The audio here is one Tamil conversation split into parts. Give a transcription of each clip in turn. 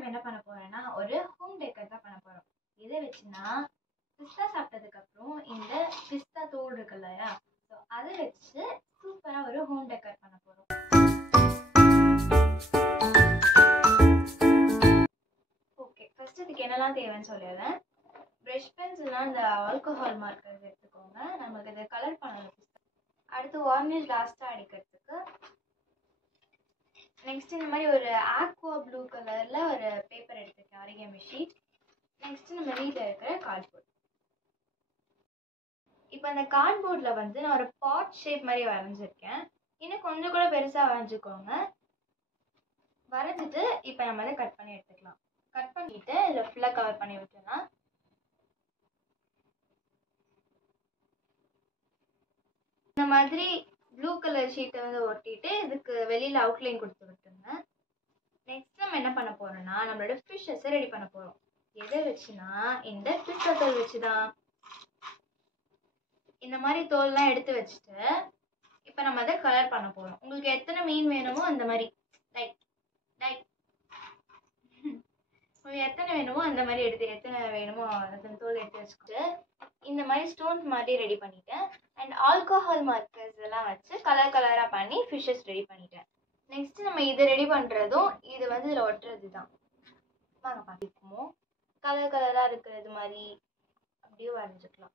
நம்ம என்ன பண்ண போறோம்னா ஒரு ஹோம் டெக்கர் தான் பண்ண போறோம். இதை வச்சுன்னா பிஸ்தா சாப்பிட்டதுக்கு அப்புறம் இந்த பிஸ்தா தோல் இருக்கு இல்லையா, ஸோ அதை வச்சு சூப்பரா ஒரு ஹோம் டெக்கர் பண்ண போறோம். ஓகே, ஃபர்ஸ்ட் இதுக்கு என்னெல்லாம் தேவைன்னு சொல்லிடுறேன். ப்ரஷ் பென்சில்னா இந்த ஆல்கஹால் மார்க்கர் எடுத்துக்கோங்க, நமக்கு இதை கலர் பண்ணணும். அடுத்து வார்னிஷ் லாஸ்ட்டாக அடிக்கிறதுக்கு. நெக்ஸ்ட் இந்த மாதிரி ஒரு ஆக்வா ப்ளூ கலர்ல ஒரு பேப்பர் எடுத்துருக்கேன், ஆரிகேமி ஷீட். நெக்ஸ்ட் நம்ம வீட்டில் இருக்கிற கார்ட்போர்ட். இப்போ அந்த கார்ட்போர்டில் வந்து நான் ஒரு பாட் ஷேப் மாதிரி வரைஞ்சிருக்கேன். இன்னும் கொஞ்சம் கூட பெருசாக வரைஞ்சிக்கோங்க. வரைஞ்சிட்டு இப்போ நம்ம அதை கட் பண்ணி எடுத்துக்கலாம். கட் பண்ணிட்டு இதில் ஃபுல்லாக கவர் பண்ணி விட்டோம்னா இந்த மாதிரி ப்ளூ கலர் ஷீட்டை வந்து ஒட்டிட்டு இதுக்கு வெளியில் அவுட்லைன் கொடுத்து விட்டுருங்க. நெக்ஸ்ட் நம்ம என்ன பண்ண போறோம்னா நம்மளோட ஃபிஷ்ஷஸை ரெடி பண்ண போறோம். எதை வச்சுன்னா இந்த பிஸ்தா தோல் வச்சுதான். இந்த மாதிரி தோல்லாம் எடுத்து வச்சுட்டு இப்போ நம்ம அதை கலர் பண்ண போறோம். உங்களுக்கு எத்தனை மீன் வேணுமோ அந்த மாதிரி உங்களுக்கு எத்தனை வேணுமோ அந்த மாதிரி எத்தனை வேணுமோ அத்தனை தோல் எடுத்து வச்சுக்கிட்டு இந்த மாதிரி ஸ்டோன்ஸ் மாதிரி ரெடி பண்ணிட்டேன். அண்ட் ஆல்கஹால் மார்க்கர்ஸ் எல்லாம் வச்சு கலர் கலராக பண்ணி ஃபிஷ்ஷஸ் ரெடி பண்ணிட்டேன். நெக்ஸ்ட் நம்ம இதை ரெடி பண்ணுறதும் இது வந்து இதில் ஒட்டுறது தான். வாங்க பார்த்துக்குமோ கலர் கலராக இருக்கிறது மாதிரி அப்படியே வரைஞ்சிக்கலாம்.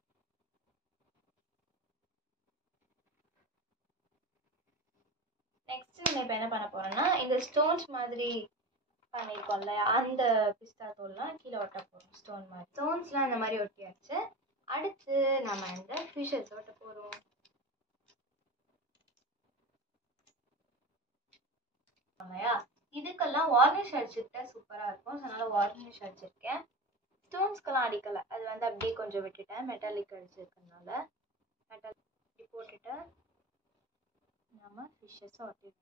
நெக்ஸ்ட் நம்ம இப்போ என்ன பண்ண போறோம்னா இந்த ஸ்டோன்ஸ் மாதிரி பண்ணியிருக்கோம் இல்லையா, அந்த பிஸ்தா தோல்லாம் கீழே ஒட்ட போகிறோம். ஸ்டோன் மாதிரி ஸ்டோன்ஸ்லாம் இந்த மாதிரி ஒட்டியாச்சு. அடுத்து நம்ம இந்த ஃபிஷ்ஷஸ் ஒட்ட போகிறோம் இல்லையா. இதுக்கெல்லாம் வார்னிஷ் அடிச்சுக்கிட்டா சூப்பராக இருக்கும். ஸோ அதனால் வார்னிஷ் அடிச்சிருக்கேன். ஸ்டோன்ஸ்க்கெல்லாம் அடிக்கலை, அது வந்து அப்படியே கொஞ்சம் விட்டுட்டேன். மெட்டாலிக் அடிச்சிருக்கனால மெட்டாலிக் போட்டுட்டு நம்ம ஃபிஷ்ஷஸை ஒட்டிடலாம்.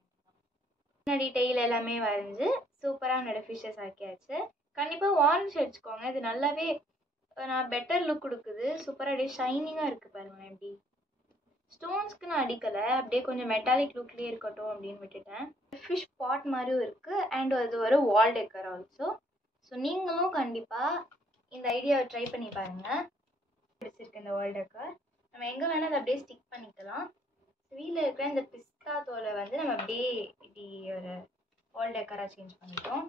முன்னாடி டெய்ல் எல்லாமே வரைஞ்சி சூப்பராக என்னோட ஃபிஷ்ஷஸ் ஆக்கியாச்சு. கண்டிப்பாக வார்னிஷ் அடிச்சுக்கோங்க, இது நல்லாவே நான் பெட்டர் லுக் கொடுக்குது. சூப்பராக அப்படியே ஷைனிங்காக இருக்குது பாருங்க. எப்படி ஸ்டோன்ஸ்க்கு நான் அடிக்கலை, அப்படியே கொஞ்சம் மெட்டாலிக் லுக்லேயே இருக்கட்டும் அப்படின்னு விட்டுட்டேன். ஃபிஷ் பாட் மாதிரியும் இருக்குது அண்ட் அது ஒரு வால் டெக்கர் ஆல்சோ. ஸோ நீங்களும் கண்டிப்பாக இந்த ஐடியாவை ட்ரை பண்ணி பாருங்கள். பிடிச்சிருக்கு இந்த வால் டெக்கர். நம்ம எங்கே வேணால் அதை அப்படியே ஸ்டிக் பண்ணிக்கலாம். வீட்டில் இருக்கிற இந்த பிஸ்தா தோலை வந்து நம்ம அப்படியே இப்படி ஒரு வால் டெக்கராக சேஞ்ச் பண்ணிட்டோம்.